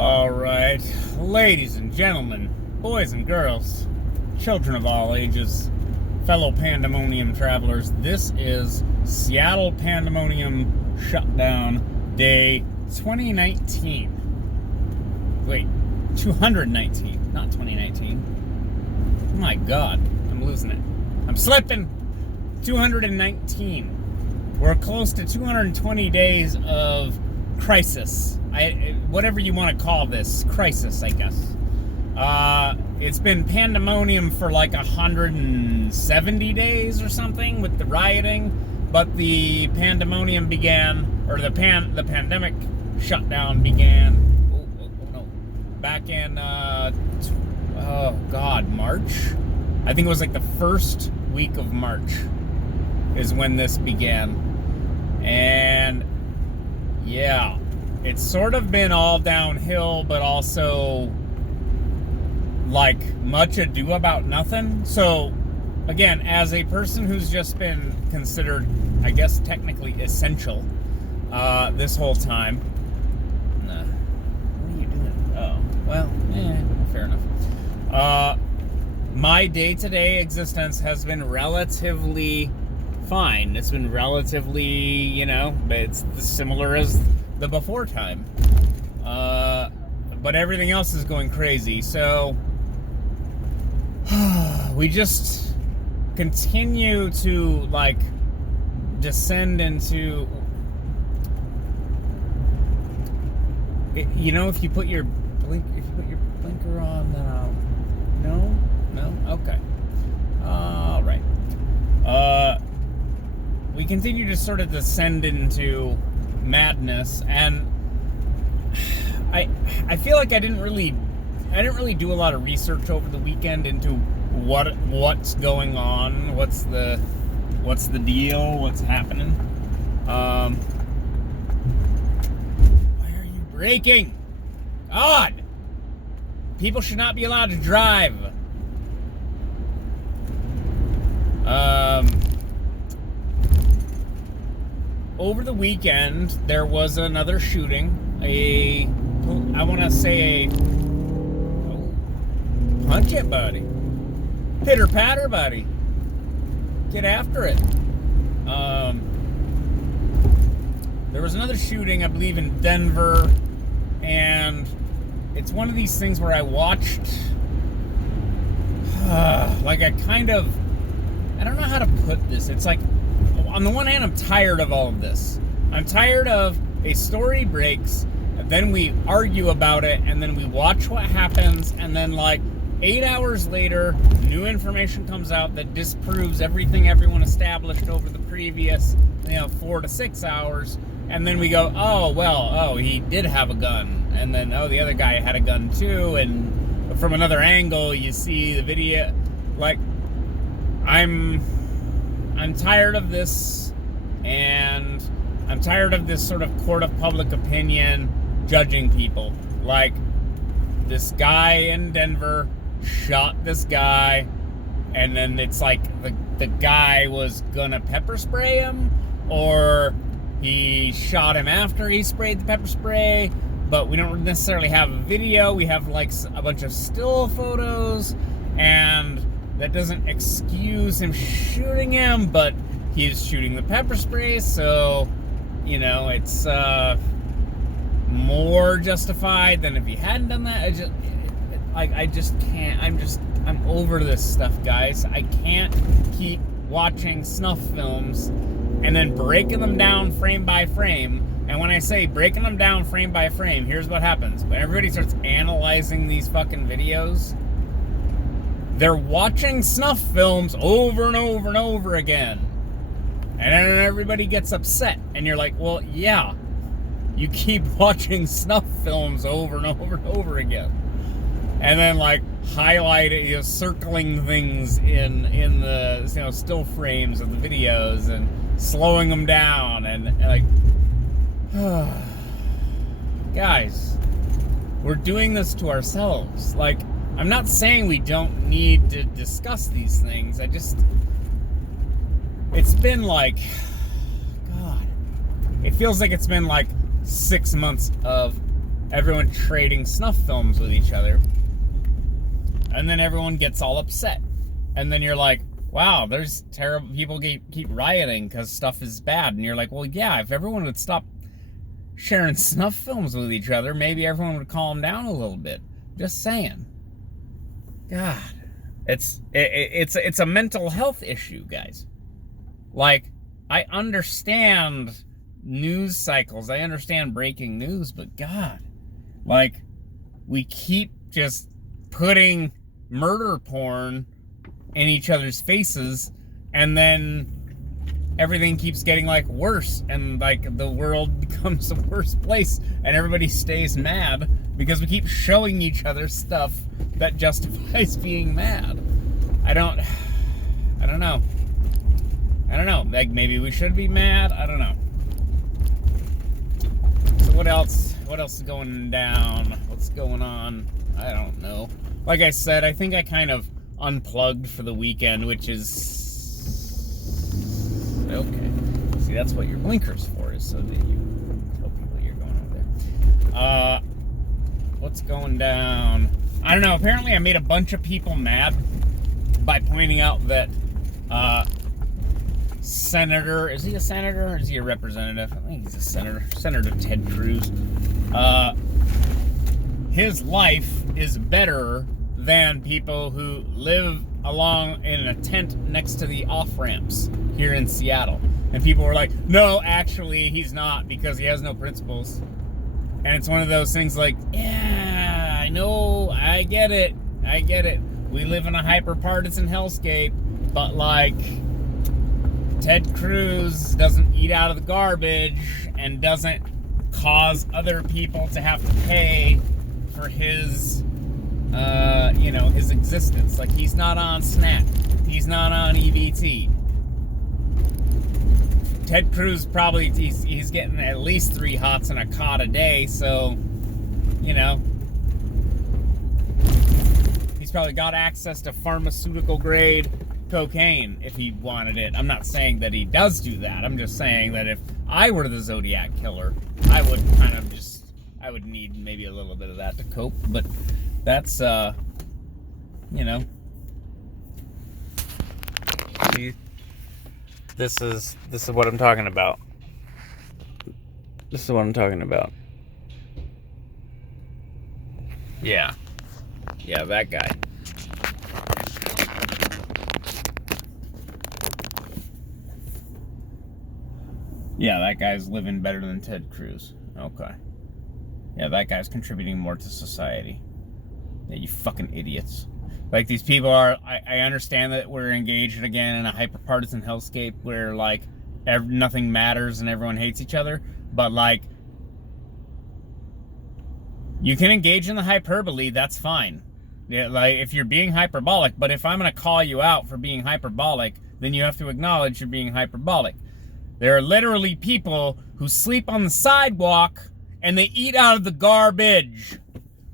All right, ladies and gentlemen, boys and girls, children of all ages, fellow Pandemonium travelers, this is Seattle Pandemonium Shutdown Day 2019. Wait, 219, not 2019. Oh my God, I'm losing it. I'm slipping. 219. We're close to 220 days of crisis. Whatever you want to call this, crisis, I guess. It's been pandemonium for like 170 days or something with the rioting, but the pandemonium began, or the pandemic shutdown began. No, back in March. I think it was like the first week of March is when this began, and yeah, it's sort of been all downhill, but also like much ado about nothing. So again, as a person who's just been considered, I guess, technically essential this whole time. What are you doing? Oh, well, fair enough. My day-to-day existence has been relatively fine. It's been relatively, it's similar as the before time. But everything else is going crazy. So we just continue to descend into, if you put your blinker on, then no, okay, all right. We continue to sort of descend into madness, and I feel like I didn't really do a lot of research over the weekend into what's going on, what's the deal, what's happening. Why are you braking? God, people should not be allowed to drive. Over the weekend, there was another shooting. Punch it, buddy. Pitter patter, buddy. Get after it. There was another shooting, I believe, in Denver, and it's one of these things where I watched, I don't know how to put this. It's like, on the one hand, I'm tired of all of this. I'm tired of a story breaks, and then we argue about it, and then we watch what happens, and then 8 hours later, new information comes out that disproves everything everyone established over the previous 4 to 6 hours, and then we go, he did have a gun, and then the other guy had a gun too, and from another angle you see the video. I'm tired of this, and I'm tired of this sort of court of public opinion judging people. This guy in Denver shot this guy, and then it's like the guy was gonna pepper spray him, or he shot him after he sprayed the pepper spray, but we don't necessarily have a video. We have a bunch of still photos, and that doesn't excuse him shooting him, but he's shooting the pepper spray, so it's more justified than if he hadn't done that. I just can't. I'm over this stuff, guys. I can't keep watching snuff films and then breaking them down frame by frame. And when I say breaking them down frame by frame, here's what happens. When everybody starts analyzing these fucking videos, they're watching snuff films over and over and over again. And then everybody gets upset. And you're like, well, yeah, you keep watching snuff films over and over and over again. And then highlighting, circling things in the still frames of the videos and slowing them down and guys, we're doing this to ourselves. I'm not saying we don't need to discuss these things. It's been God, it feels like it's been 6 months of everyone trading snuff films with each other. And then everyone gets all upset. And then you're like, wow, there's terrible people keep rioting because stuff is bad. And you're like, well, yeah, if everyone would stop sharing snuff films with each other, maybe everyone would calm down a little bit. Just saying. God, it's a mental health issue, guys. Like, I understand news cycles, I understand breaking news, but God, like, we keep just putting murder porn in each other's faces, and then everything keeps getting like worse, and like the world becomes a worse place, and everybody stays mad because we keep showing each other stuff that justifies being mad. I don't know. Like, maybe we should be mad. I don't know. So what else is going down? What's going on? I don't know. Like I said, I think I kind of unplugged for the weekend, which is okay. See, that's what your blinker's for, is so that you tell people you're going over there. What's going down? I don't know. Apparently I made a bunch of people mad by pointing out that Senator, is he a senator or is he a representative? I think he's a senator. Senator Ted Cruz. His life is better than people who live along in a tent next to the off-ramps here in Seattle. And people were like, no, actually, he's not, because he has no principles. And it's one of those things like, yeah, I know, I get it. We live in a hyper-partisan hellscape, but like, Ted Cruz doesn't eat out of the garbage and doesn't cause other people to have to pay for his, his existence. Like, he's not on SNAP. He's not on EBT. Ted Cruz probably, he's getting at least 3 hots and a cot a day, so, he's probably got access to pharmaceutical grade cocaine if he wanted it. I'm not saying that he does do that. I'm just saying that if I were the Zodiac killer, I would I would need maybe a little bit of that to cope, but that's, see, this is what I'm talking about. This is what I'm talking about. Yeah, that guy. Yeah, that guy's living better than Ted Cruz. Okay. Yeah, that guy's contributing more to society. Yeah, you fucking idiots. Like, these people are... I understand that we're engaged again in a hyper-partisan hellscape where, like, nothing matters and everyone hates each other. But, like, you can engage in the hyperbole, that's fine. Yeah, like, if you're being hyperbolic. But if I'm going to call you out for being hyperbolic, then you have to acknowledge you're being hyperbolic. There are literally people who sleep on the sidewalk and they eat out of the garbage.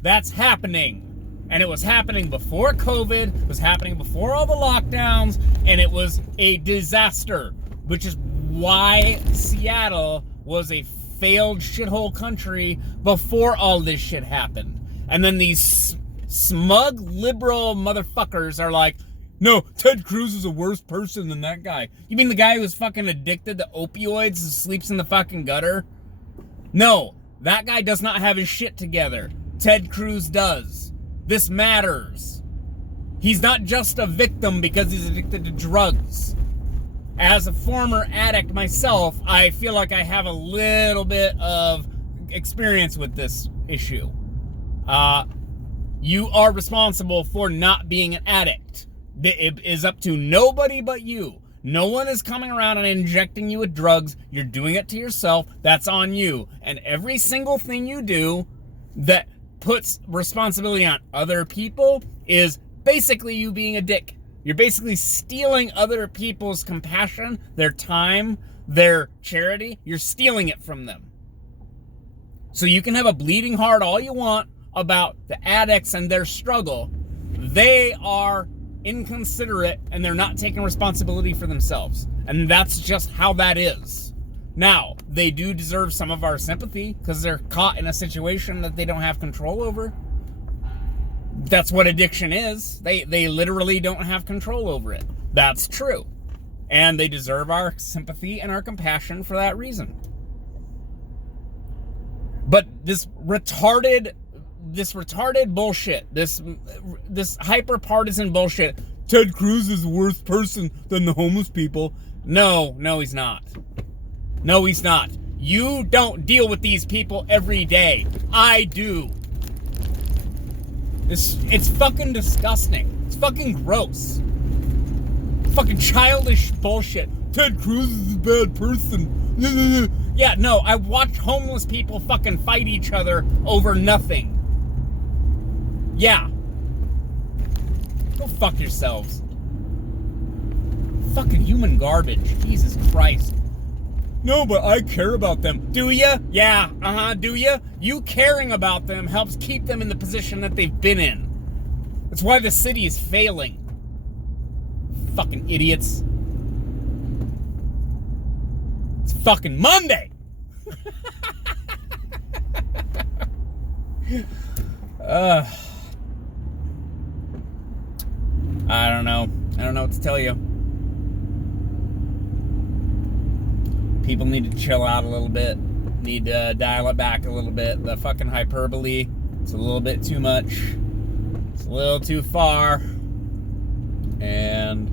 That's happening. And it was happening before COVID, it was happening before all the lockdowns, and it was a disaster, which is why Seattle was a failed shithole country before all this shit happened. And then these smug liberal motherfuckers are like, no, Ted Cruz is a worse person than that guy. You mean the guy who's fucking addicted to opioids and sleeps in the fucking gutter? No, that guy does not have his shit together. Ted Cruz does. This matters. He's not just a victim because he's addicted to drugs. As a former addict myself, I feel like I have a little bit of experience with this issue. You are responsible for not being an addict. It is up to nobody but you. No one is coming around and injecting you with drugs. You're doing it to yourself. That's on you. And every single thing you do that puts responsibility on other people is basically you being a dick. You're basically stealing other people's compassion, their time, their charity. You're stealing it from them. So you can have a bleeding heart all you want about the addicts and their struggle. They are inconsiderate and they're not taking responsibility for themselves. And that's just how that is. Now, they do deserve some of our sympathy because they're caught in a situation that they don't have control over. That's what addiction is. They literally don't have control over it. That's true. And they deserve our sympathy and our compassion for that reason. But this retarded bullshit, this hyper-partisan bullshit, Ted Cruz is the worst person than the homeless people. No, he's not. No, he's not. You don't deal with these people every day. I do. It's fucking disgusting. It's fucking gross. Fucking childish bullshit. Ted Cruz is a bad person. Yeah, no, I watch homeless people fucking fight each other over nothing. Yeah. Go fuck yourselves. Fucking human garbage. Jesus Christ. No, but I care about them. Do ya? Yeah, do ya? You caring about them helps keep them in the position that they've been in. That's why the city is failing. Fucking idiots. It's fucking Monday! I don't know. I don't know what to tell you. People need to chill out a little bit. Need to dial it back a little bit. The fucking hyperbole, it's a little bit too much. It's a little too far. And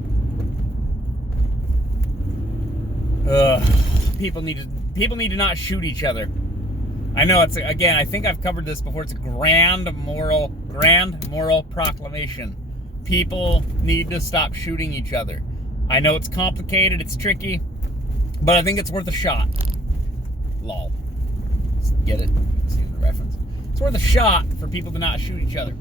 people need to not shoot each other. I know it's, again, I think I've covered this before. It's a grand moral proclamation. People need to stop shooting each other. I know it's complicated, it's tricky, but I think it's worth a shot. Lol. Get it? See the reference? It's worth a shot for people to not shoot each other.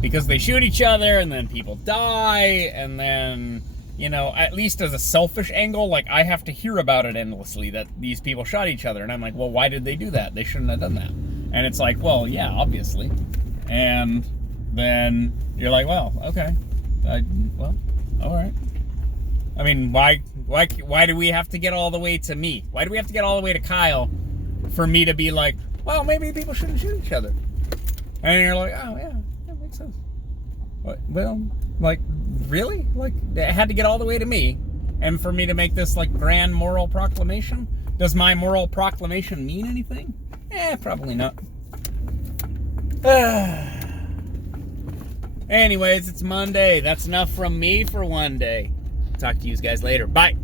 Because they shoot each other, and then people die, and then, you know, at least as a selfish angle, like, I have to hear about it endlessly, that these people shot each other, and I'm like, well, why did they do that? They shouldn't have done that. And it's like, well, yeah, obviously. And then you're like, well, okay. Well, all right. I mean, why do we have to get all the way to me? Why do we have to get all the way to Kyle for me to be like, well, maybe people shouldn't shoot each other? And you're like, oh, yeah, that makes sense. Well, like, really? Like, it had to get all the way to me, and for me to make this, like, grand moral proclamation? Does my moral proclamation mean anything? Probably not. Anyways, it's Monday. That's enough from me for one day. Talk to you guys later. Bye.